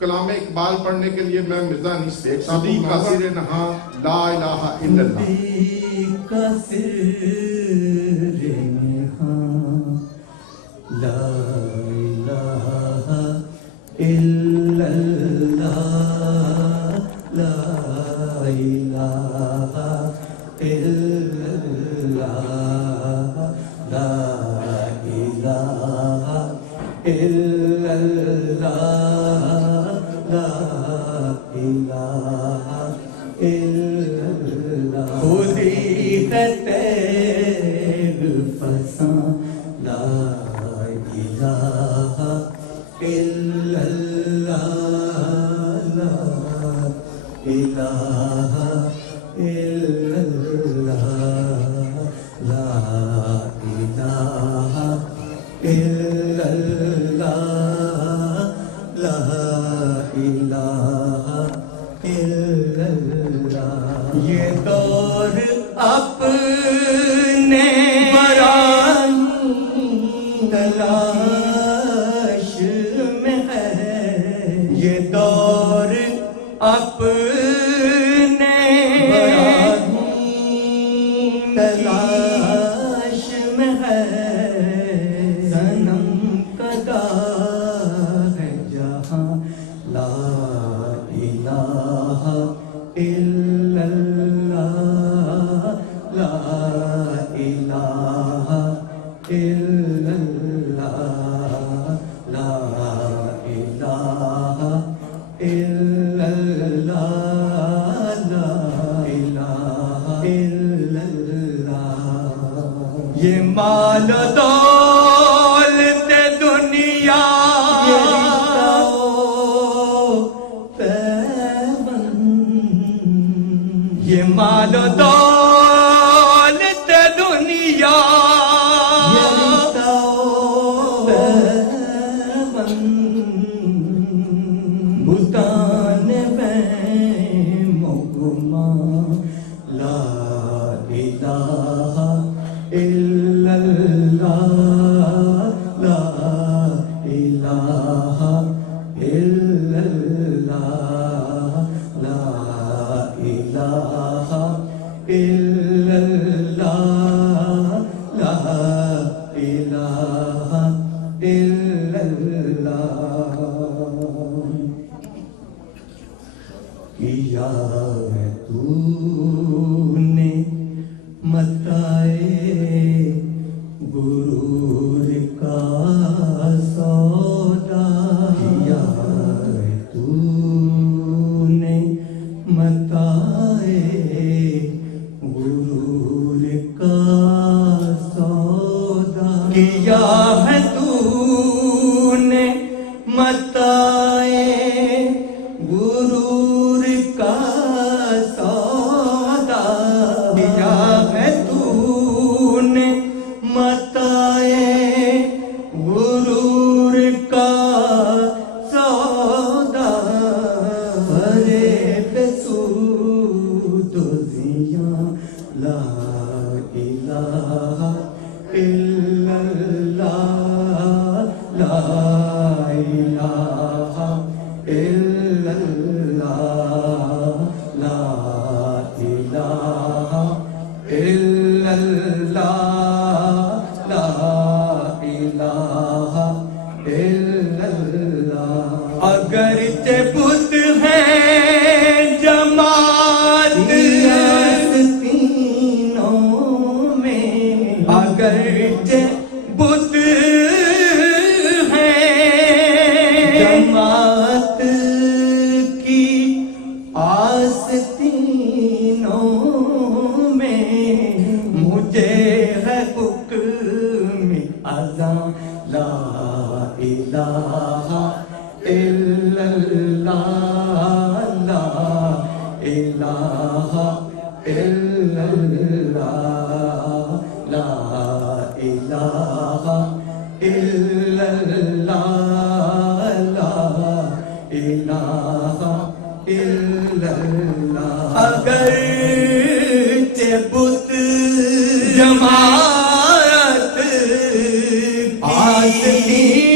کلام اقبال پڑھنے کے لیے میں مرزا انیس صدی کا سر نہا لا الہ الا اللہ. صدی کا سر نہا لا الہ الا اللہ لا الہ الا اللہ لا الہ الا اللہ لا الہ الا اللہ. خودی ہے تیر فساں لا الہ الا اللہ لا الہ الا اللہ لا الہ الا اللہ لا الہ الا اللہ. یہ دور اپنے برانی تلاش میں ہے. یہ دور اپنے برانی تلاش میں ہے. صنم کدا ہے جہاں لا الہ الا اللہ لا الہ الا اللہ لا الہ الا اللہ لا الہ الا اللہ. یہ مال و دولت دنیا یہ مال و دولت دنیا بتان میں مغما لا الہ الا اللہ لا الہ الا اللہ لا الہ الا اللہ لا الہ الا اللہ. کیا ہے تو نے متائے غرور کا سودا. کیا ہے تو نے متائے غرور کا سودا. کیا ہے تو نے متائے غرور کا سودا. کیا ہے تو نے متائے غرور کا سودا. فریب سود و زیاں لا الہ الا اللہ لا الہ الا اللہ لا الہ الا اللہ لا الہ الا اللہ. اگرچہ بت ہے جماعت تینوں میں, اگرچہ بت ہے جماعت کی آستینوں میں, مجھے ہے حکم اذاں لا الہ الا اللہ لا الہ الا اللہ لا الہ الا اللہ لا الہ الا اللہ. اگرچہ بت جماعت آستینوں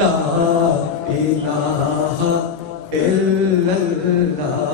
لا الہ الا اللہ